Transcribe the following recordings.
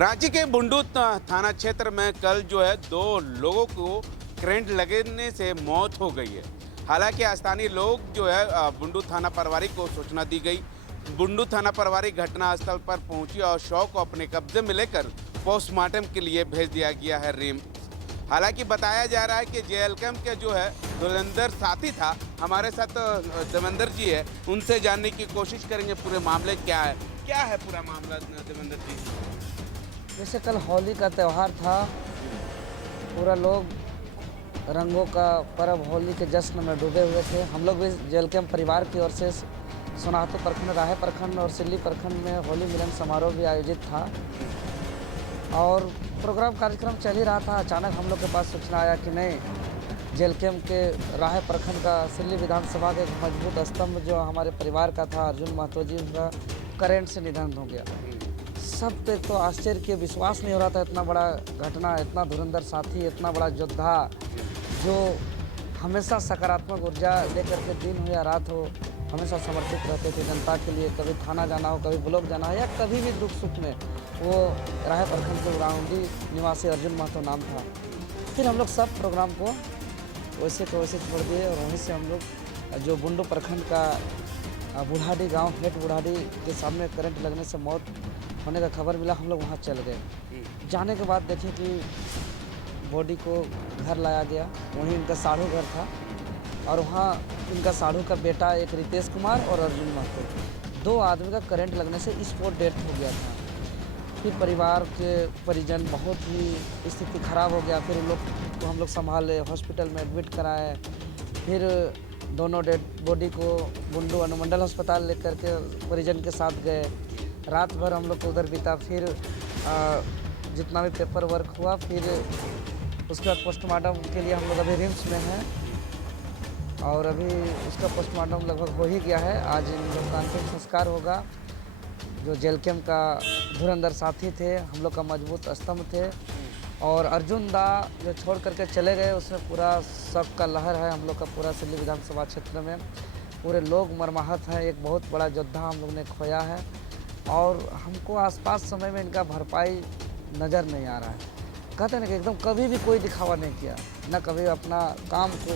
रांची के बुंडू थाना क्षेत्र में कल जो है 2 लोगों को करंट लगने से मौत हो गई है। हालांकि स्थानीय लोग जो है बुंडू थाना प्रभारी को सूचना दी गई। बुंडू थाना प्रभारी घटनास्थल पर पहुंची और शव को अपने कब्जे में लेकर पोस्टमार्टम के लिए भेज दिया गया है रिम्स। हालांकि बताया जा रहा है कि जेएलकेम के जो है धुरंधर साथी था। हमारे साथ देवेंद्र जी है, उनसे जानने की कोशिश करेंगे पूरे मामले क्या है पूरा मामला। देवेंद्र जी, जैसे कल होली का त्यौहार था, पूरा लोग रंगों का पर्व होली के जश्न में डूबे हुए थे। हम लोग भी जेएलकेम परिवार की ओर से सोनाहतु प्रखंड, राहे प्रखंड और सिल्ली प्रखंड में होली मिलन समारोह भी आयोजित था और प्रोग्राम कार्यक्रम चल ही रहा था। अचानक हम लोग के पास सूचना आया कि नहीं, जेएलकेम के राहे प्रखंड का सिल्ली विधानसभा का एक मजबूत स्तंभ जो हमारे परिवार का था, अर्जुन महतो जी, उनका करंट से निधन हो गया। सब पे तो आश्चर्य के विश्वास नहीं हो रहा था। इतना बड़ा घटना, इतना धुरंधर साथी, इतना बड़ा योद्धा जो हमेशा सकारात्मक ऊर्जा लेकर के दिन हो या रात हो हमेशा समर्पित रहते थे जनता के लिए। कभी थाना जाना हो, कभी ब्लॉक जाना हो या कभी भी दुख सुख में, वो राहे प्रखंड के ग्राउंडी निवासी अर्जुन महतो नाम था। फिर हम लोग सब प्रोग्राम को वैसे को वैसे छोड़ दिए और वहीं से हम लोग जो बुंडू प्रखंड का बुढ़ाडी गांव, हेट बुढ़ाडी के सामने करंट लगने से मौत होने का खबर मिला, हम लोग वहाँ चल गए। जाने के बाद देखें कि बॉडी को घर लाया गया। वहीं इनका साढ़ू घर था और वहाँ इनका साढ़ू का बेटा एक रितेश कुमार और अर्जुन महतो, 2 आदमी का करंट लगने से स्पॉट डेथ हो गया था। फिर परिवार के परिजन बहुत ही स्थिति खराब हो गया। फिर उन लोग को हम लोग संभाले, हॉस्पिटल में एडमिट कराए। फिर दोनों डेड बॉडी को बुंडू अनुमंडल अस्पताल लेकर के परिजन के साथ गए। रात भर हम लोग को उधर बीता। फिर जितना भी पेपर वर्क हुआ, फिर उसके बाद पोस्टमार्टम के लिए हम लोग अभी रिम्स में हैं और अभी उसका पोस्टमार्टम लगभग हो ही गया है। आज इन लोग का अंतिम संस्कार होगा। जो जेएलकेम का धुरंधर साथी थे, हम लोग का मजबूत स्तंभ थे और अर्जुन दा जो छोड़ करके चले गए, उसमें पूरा शक का लहर है हम लोग का पूरा सिल्ली विधानसभा क्षेत्र में। पूरे लोग मर्माहत हैं। एक बहुत बड़ा योद्धा हम लोग ने खोया है और हमको आसपास समय में इनका भरपाई नज़र नहीं आ रहा है। कहते हैं ना कि एकदम कभी भी कोई दिखावा नहीं किया, ना कभी अपना काम को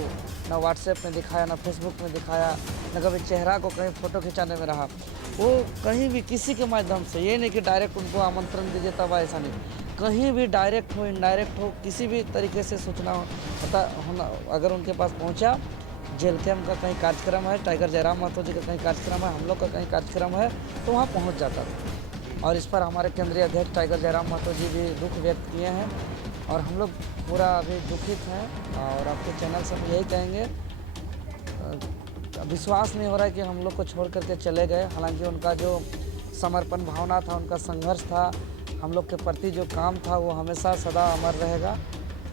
ना व्हाट्सएप में दिखाया, ना फेसबुक में दिखाया, ना कभी चेहरा को कहीं फ़ोटो खिंचाने में रहा। वो कहीं भी किसी के माध्यम से, ये नहीं कि डायरेक्ट उनको आमंत्रण दीजिए तब, ऐसा नहीं, कहीं भी डायरेक्ट हो इनडायरेक्ट हो, किसी भी तरीके से सूचना पता होना अगर उनके पास पहुंचा, जेएलकेम का कहीं कार्यक्रम है, टाइगर जयराम महतो जी का कहीं कार्यक्रम है, हम लोग का कहीं कार्यक्रम है, तो वहाँ पहुँच जाता था। और इस पर हमारे केंद्रीय अध्यक्ष टाइगर जयराम महतो जी भी दुख व्यक्त किए हैं और हम लोग पूरा अभी दुखित हैं। और आपके चैनल से हम यही कहेंगे, विश्वास नहीं हो रहा है कि हम लोग को छोड़ करके चले गए। हालांकि उनका जो समर्पण भावना था, उनका संघर्ष था, हम लोग के प्रति जो काम था, वो हमेशा सदा अमर रहेगा।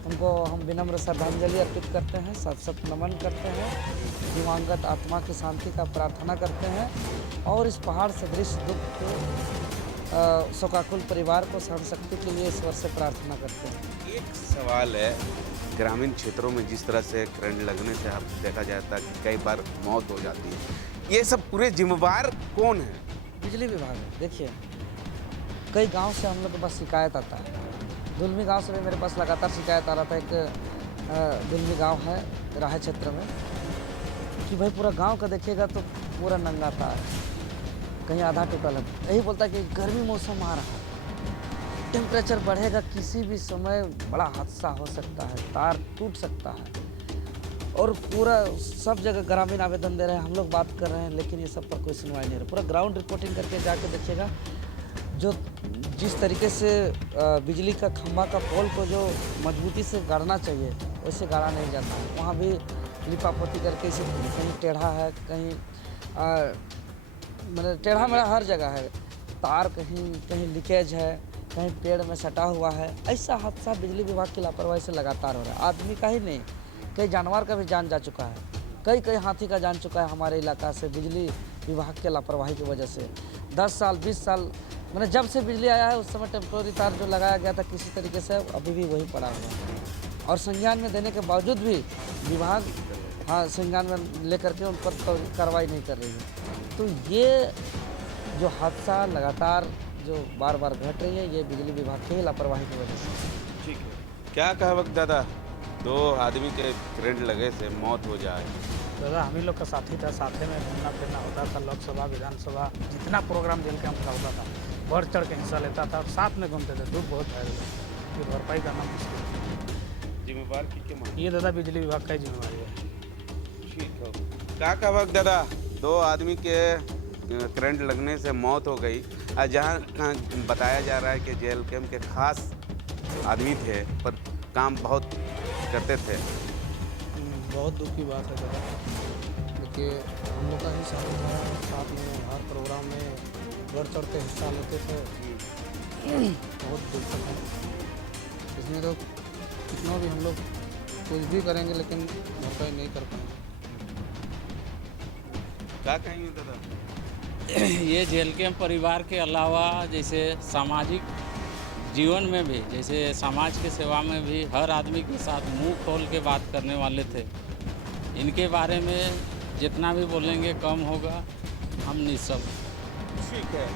उनको हम विनम्र श्रद्धांजलि अर्पित करते हैं, सत नमन करते हैं, दिवंगत आत्मा की शांति का प्रार्थना करते हैं और इस पहाड़ सदृश दुख को शोकाकुल परिवार को सहन शक्ति के लिए ईश्वर से प्रार्थना करते हैं। एक सवाल है, ग्रामीण क्षेत्रों में जिस तरह से करंट लगने से आप देखा जाता है कि कई बार मौत हो जाती है, ये सब पूरे जिम्मेवार कौन है? बिजली विभाग है। देखिए, कई गांव से हम लोग के पास शिकायत आता है। दुलमी गांव से भी मेरे पास लगातार शिकायत आ रहा था। एक दुलमी गांव है राहे क्षेत्र में कि भाई पूरा गांव का देखिएगा तो पूरा नंगा तार, कहीं आधा टूटा लग। यही बोलता है कि गर्मी मौसम आ रहा है, टेम्परेचर बढ़ेगा, किसी भी समय बड़ा हादसा हो सकता है, तार टूट सकता है। और पूरा सब जगह ग्रामीण आवेदन दे रहे हैं, हम लोग बात कर रहे हैं, लेकिन ये सब पर कोई सुनवाई नहीं है। पूरा ग्राउंड रिपोर्टिंग करके जाके देखिएगा, जो जिस तरीके से बिजली का खंभा का पोल को जो मजबूती से गाड़ना चाहिए, वैसे गाड़ा नहीं जाता है। वहाँ भी लिपापोती करके इसे कहीं टेढ़ा है, कहीं मतलब टेढ़ा मेढ़ा हर जगह है। तार कहीं कहीं लीकेज है, कहीं पेड़ में सटा हुआ है। ऐसा हादसा बिजली विभाग की लापरवाही से लगातार हो रहा है। आदमी का ही नहीं, कई जानवर का भी जान जा चुका है, कई हाथी का जान चुका है हमारे इलाका से बिजली विभाग के लापरवाही की वजह से। 10 साल 20 साल मैंने जब से बिजली आया है, उस समय टेम्प्रोरी तार जो लगाया गया था किसी तरीके से, अभी भी वही पड़ा हुआ है और संज्ञान में देने के बावजूद भी विभाग संज्ञान में लेकर के उन पर कार्रवाई नहीं कर रही है। तो ये जो हादसा लगातार जो बार बार घट रही है, ये बिजली विभाग की ही लापरवाही की वजह से। ठीक है, क्या कहा वक्त दादा, 2 आदमी के करंट लगे से मौत हो जाए? दादा हम ही लोग का साथी था, साथे में घूमना फिरना होता था, लोकसभा विधानसभा जितना प्रोग्राम जेल कैंप का होता था बढ़ चढ़ के हिस्सा लेता था, साथ में घूमते थे। दुख बहुत है, ये भरपाई करना मुश्किल है। जिम्मेवार की मान? ये दादा बिजली विभाग का ही जिम्मेवारी है। ठीक है, क्या कहा वक्त दादा, 2 आदमी के करंट लगने से मौत हो गई। जहाँ बताया जा रहा है कि जेल कैंप के खास आदमी थे पर काम बहुत करते थे। बहुत दुख की बात है दादा। देखिए हम लोग का ही साथी था, साथ में हर प्रोग्राम में बढ़ चढ़ के हिस्सा लेते थे। बहुत दुख है इसमें, तो कितना भी हम लोग कुछ भी करेंगे लेकिन भरपाई नहीं कर पाएंगे। क्या कहेंगे दादा? ये जेल के परिवार के अलावा जैसे सामाजिक जीवन में भी, जैसे समाज के सेवा में भी हर आदमी के साथ मुंह खोल के बात करने वाले थे। इनके बारे में जितना भी बोलेंगे कम होगा, हम निःशब्द। ठीक है,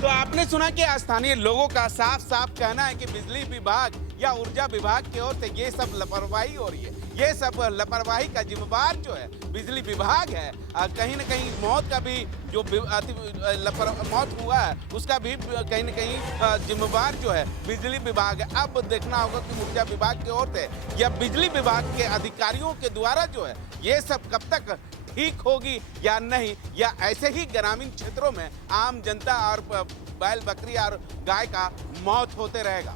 तो आपने सुना कि स्थानीय लोगों का साफ साफ कहना है कि बिजली विभाग या ऊर्जा विभाग की ओर से ये सब लापरवाही हो रही है। ये सब लापरवाही का जिम्मेवार जो है बिजली विभाग है। कहीं न कहीं मौत का भी जो मौत हुआ है उसका भी कहीं न कहीं जिम्मेवार जो है बिजली विभाग है। अब देखना होगा कि ऊर्जा विभाग की ओर से या बिजली विभाग के अधिकारियों के द्वारा जो है ये सब कब तक ठीक होगी या नहीं, या ऐसे ही ग्रामीण क्षेत्रों में आम जनता और बैल बकरी और गाय का मौत होते रहेगा।